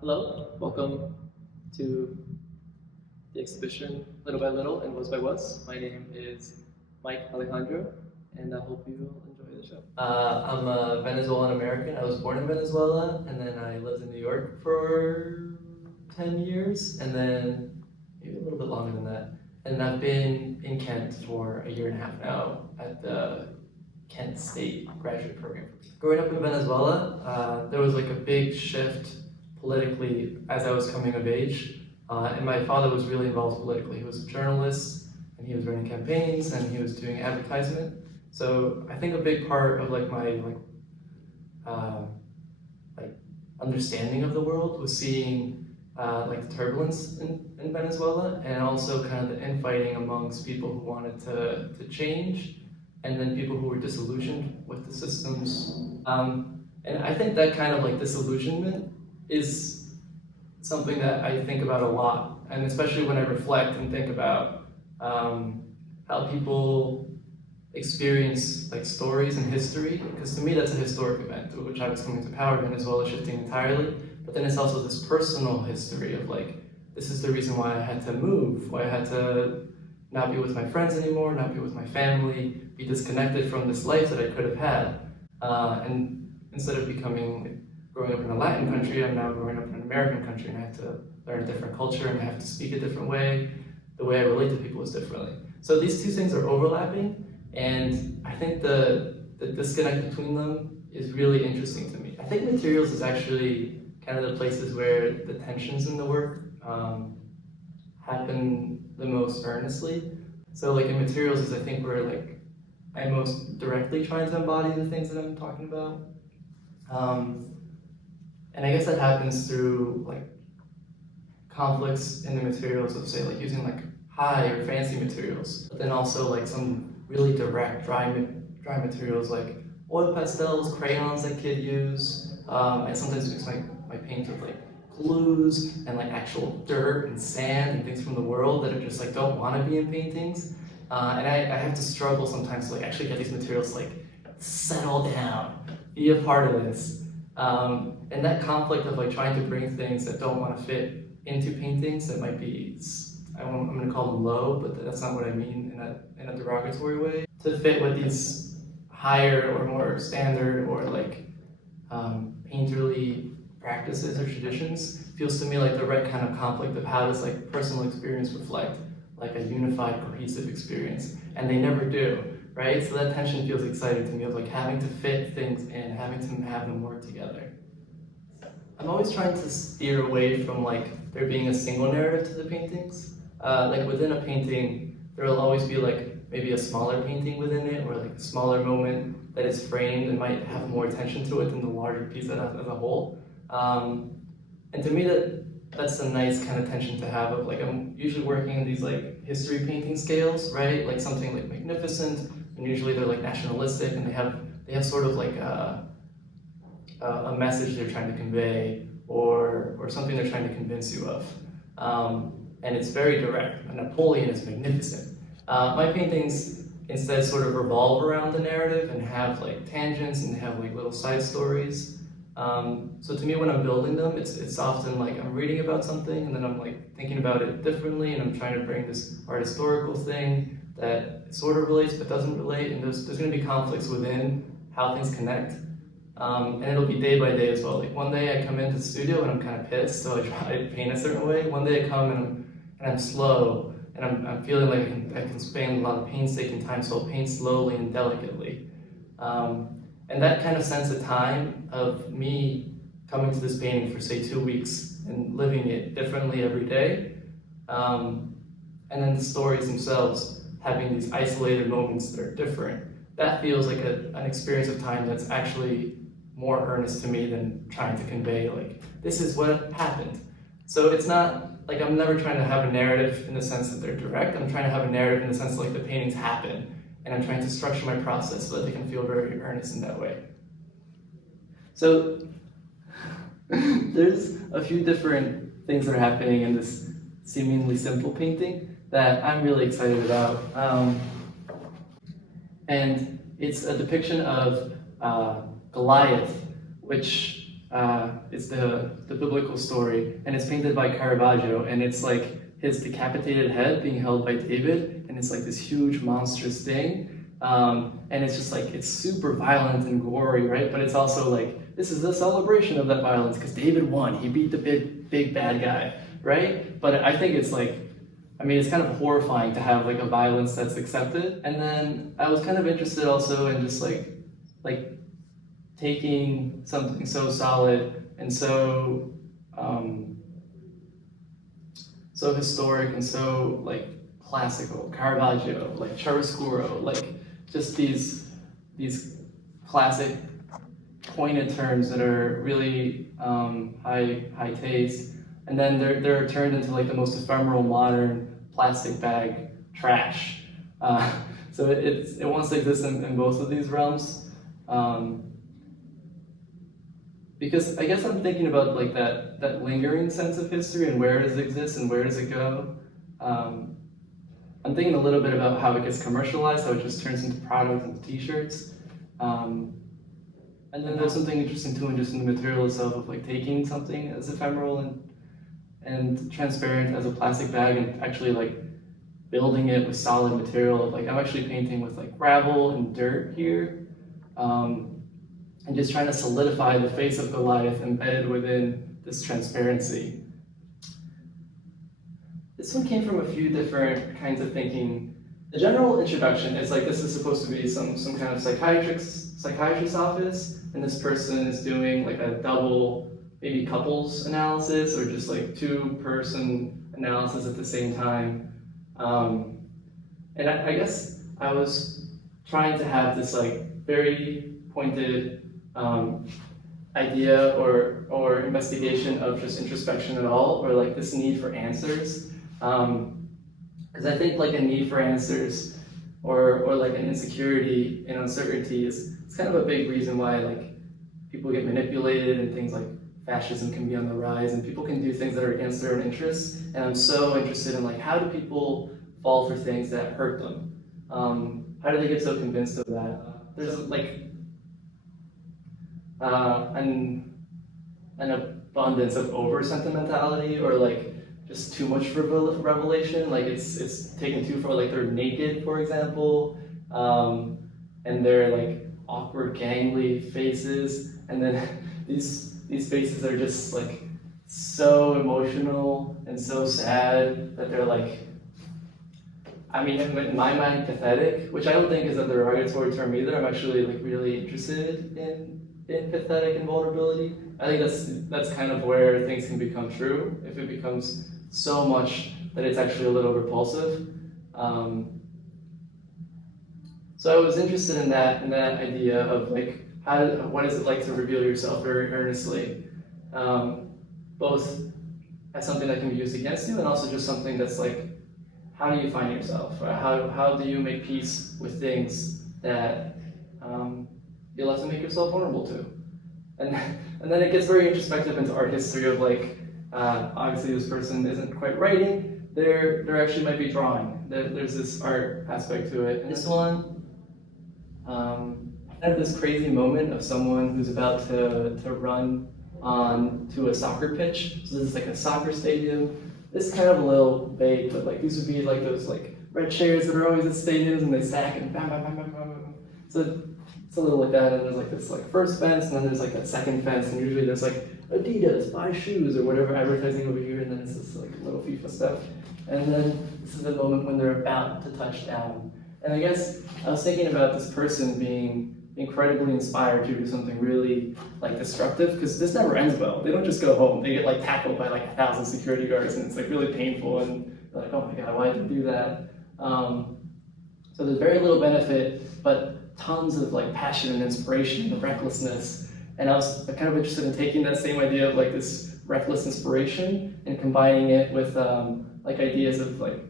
Hello, welcome to the exhibition Little by Little and Was by Was. My name is Mike Alejandro, and I hope you will enjoy the show. I'm a Venezuelan American. I was born in Venezuela, and then I lived in New York for 10 years, and then maybe a little bit longer than that. And I've been in Kent for a year and a half now at the Kent State graduate program. Growing up in Venezuela, there was like a big shift politically as I was coming of age. And my father was really involved politically. He was a journalist, and he was running campaigns, and he was doing advertisement. So I think a big part of like my uh, like understanding of the world was seeing like the turbulence in Venezuela, and also kind of the infighting amongst people who wanted to change, and then people who were disillusioned with the systems. And I think that kind of like disillusionment is something that I think about a lot, and especially when I reflect and think about how people experience like stories and history, because to me that's a historic event through which I was coming to power, Venezuela shifting entirely, but then it's also this personal history of like, this is the reason why I had to move, why I had to not be with my friends anymore, not be with my family, be disconnected from this life that I could have had. And instead of growing up in a Latin country, I'm now growing up in an American country, and I have to learn a different culture, and I have to speak a different way. The way I relate to people is differently. So these two things are overlapping, and I think the disconnect between them is really interesting to me. I think materials is actually kind of the places where the tensions in the work happen the most earnestly. So like in materials is I think where like I'm most directly trying to embody the things that I'm talking about. And I guess that happens through like conflicts in the materials of say like using like high or fancy materials, but then also like some really direct dry materials like oil pastels, crayons that kids use. I sometimes mix my paint with like glues and like actual dirt and sand and things from the world that are just like don't want to be in paintings. And I have to struggle sometimes to like actually get these materials to like settle down, be a part of this. And that conflict of like trying to bring things that don't want to fit into paintings that might be, I'm going to call them low, but that's not what I mean in a derogatory way, to fit with these higher or more standard or like painterly practices or traditions feels to me like the right kind of conflict of how does like personal experience reflect like a unified, cohesive experience, and they never do, right? So that tension feels exciting to me of like having to fit things in, having to have them work together. I'm always trying to steer away from like there being a single narrative to the paintings. Like within a painting, there will always be like maybe a smaller painting within it, or like a smaller moment that is framed and might have more attention to it than the larger piece as a whole. And to me, that's a nice kind of tension to have of like, I'm usually working in these like history painting scales, right? Like something like magnificent, and usually they're like nationalistic, and they have sort of like a message they're trying to convey, or something they're trying to convince you of. And it's very direct. Napoleon is magnificent. My paintings instead sort of revolve around the narrative and have like tangents and have like little side stories. So to me, when I'm building them, it's often like I'm reading about something, and then I'm like thinking about it differently, and I'm trying to bring this art historical thing that sort of relates but doesn't relate, and there's going to be conflicts within how things connect. And it'll be day by day as well. Like one day I come into the studio and I'm kind of pissed, so I try to paint a certain way. One day I come and I'm slow, and I'm feeling like I can spend a lot of painstaking time, so I'll paint slowly and delicately. And that kind of sense of time of me coming to this painting for say 2 weeks and living it differently every day, and then the stories themselves having these isolated moments that are different, that feels like an experience of time that's actually more earnest to me than trying to convey like, this is what happened. So it's not like I'm never trying to have a narrative in the sense that they're direct. I'm trying to have a narrative in the sense that like the paintings happen, and I'm trying to structure my process so that they can feel very earnest in that way. So there's a few different things that are happening in this seemingly simple painting that I'm really excited about. And it's a depiction of Goliath, which It's the biblical story, and it's painted by Caravaggio, and it's like his decapitated head being held by David, and it's like this huge monstrous thing, and it's just like, it's super violent and gory, right? But it's also like, this is a celebration of that violence because David won. He beat the big bad guy, right? But I think it's like, I mean, it's kind of horrifying to have like a violence that's accepted. And then I was kind of interested also in just like taking something so solid and so so historic and so like classical, Caravaggio, like chiaroscuro, like just these classic pointed terms that are really high taste, and then they're turned into like the most ephemeral modern plastic bag trash. So it wants to exist in both of these realms. Because I guess I'm thinking about like that lingering sense of history and where does it exist and where does it go. I'm thinking a little bit about how it gets commercialized, how it just turns into products and t-shirts. And then there's something interesting too in just in the material itself of like taking something as ephemeral and transparent as a plastic bag and actually like building it with solid material. Like I'm actually painting with like gravel and dirt here. And just trying to solidify the face of Goliath embedded within this transparency. This one came from a few different kinds of thinking. The general introduction is like, this is supposed to be some kind of psychiatrist's office, and this person is doing like a double, maybe couples analysis, or just like two-person analysis at the same time. And I guess I was trying to have this like very pointed idea or investigation of just introspection at all, or like this need for answers. Because I think like a need for answers or like an insecurity and uncertainty is it's kind of a big reason why like people get manipulated and things like fascism can be on the rise and people can do things that are against their own interests. And I'm so interested in like, how do people fall for things that hurt them? How do they get so convinced of that? There's like an abundance of over sentimentality or like just too much revelation. Like it's taken too far. Like they're naked, for example, and they're like awkward, gangly faces, and then these faces are just like so emotional and so sad that they're like, I mean, in my mind, pathetic, which I don't think is a derogatory term either. I'm actually like really interested in pathetic and vulnerability. I think that's kind of where things can become true, if it becomes so much that it's actually a little repulsive. So I was interested in that idea of like, what is it like to reveal yourself very earnestly, both as something that can be used against you and also just something that's like, how do you find yourself? Right? How do you make peace with things that you'll have to make yourself vulnerable to? And then it gets very introspective into art history of like, obviously this person isn't quite writing, they're actually might be drawing. There's this art aspect to it. And this one, I had this crazy moment of someone who's about to run on to a soccer pitch. So this is like a soccer stadium. This is kind of a little vague, but like these would be like those like red chairs that are always at stadiums and they stack and bam, bam, bam, bam, bam. So it's a little like that, and there's like this like first fence, and then there's like that second fence, and usually there's like Adidas, buy shoes, or whatever advertising over here, and then it's this like little FIFA stuff. And then this is the moment when they're about to touch down. And I guess I was thinking about this person being incredibly inspired to do something really like destructive, because this never ends well. They don't just go home. They get like tackled by like 1,000 security guards, and it's like really painful, and they're like, oh my god, why did you do that? So there's very little benefit, but tons of like passion and inspiration and recklessness. And I was kind of interested in taking that same idea of like this reckless inspiration and combining it with like ideas of like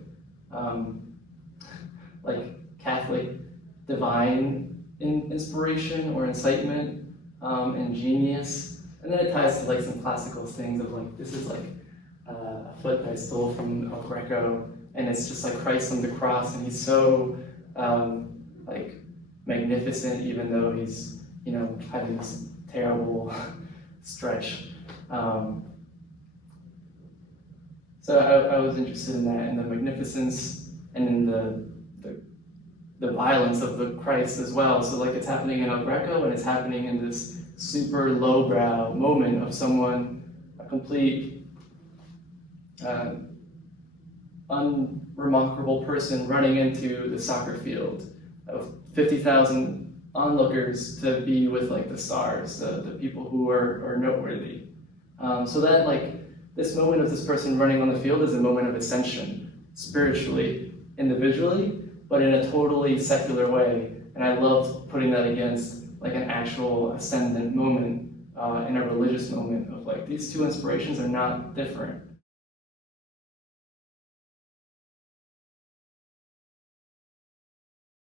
Catholic divine inspiration or incitement and genius. And then it ties to like some classical things of like, this is like a foot that I stole from El Greco, and it's just like Christ on the cross, and he's so like magnificent, even though he's, you know, having this terrible stretch. So I was interested in that, in the magnificence and in the violence of the Christ as well. So like it's happening in El Greco, and it's happening in this super lowbrow moment of someone, a complete unremarkable person running into the soccer field of 50,000 onlookers to be with like the stars, the people who are noteworthy. So that like this moment of this person running on the field is a moment of ascension, spiritually, individually, but in a totally secular way. And I loved putting that against like an actual ascendant moment in a religious moment of like, these two inspirations are not different.